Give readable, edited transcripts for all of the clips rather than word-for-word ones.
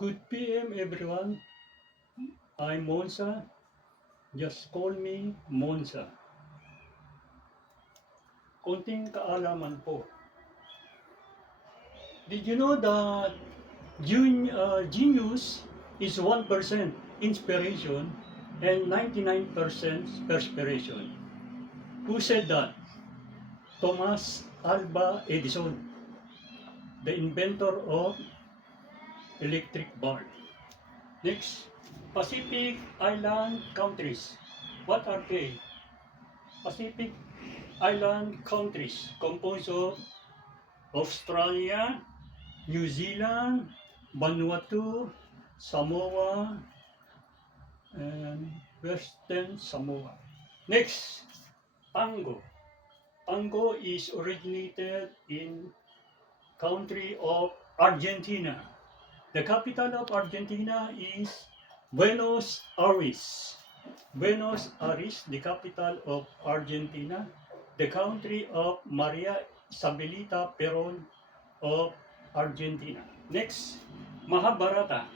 Good PM everyone. I'm Monza. Just call me Monza. Konting kaalaman po. Did you know that genius is 1% inspiration and 99% perspiration? Who said that? Thomas Alva Edison, the inventor of electric bulb. Next, Pacific Island countries. What are they? Pacific Island countries composed of Australia, New Zealand, Vanuatu, Samoa, and Western Samoa. Next, tango. Tango is originated in country of Argentina. The capital of Argentina is Buenos Aires. Buenos Aires, the capital of Argentina, the country of Maria Isabelita Perón of Argentina. Next, Mahabharata.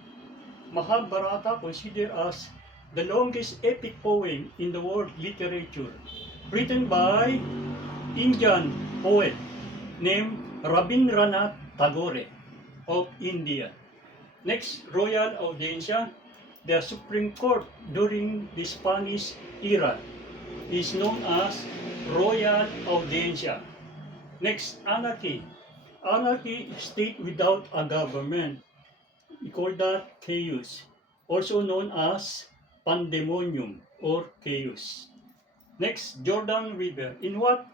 Mahabharata considered as the longest epic poem in the world literature, written by Indian poet named Rabindranath Tagore of India. Next, Royal Audiencia. The Supreme Court during the Spanish era is known as Royal Audiencia. Next, anarchy. Anarchy is state without a government. We call that chaos, also known as pandemonium or chaos. Next, Jordan River. In what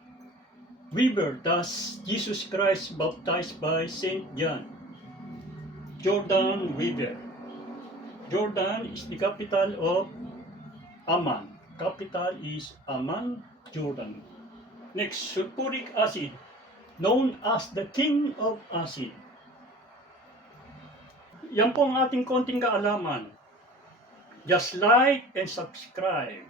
river does Jesus Christ baptized by Saint John? Jordan River. Jordan is the capital of Amman. Capital is Amman, Jordan. Next, sulfuric acid, known as the king of acid. Yan po ang ating konting kaalaman. Just like and subscribe.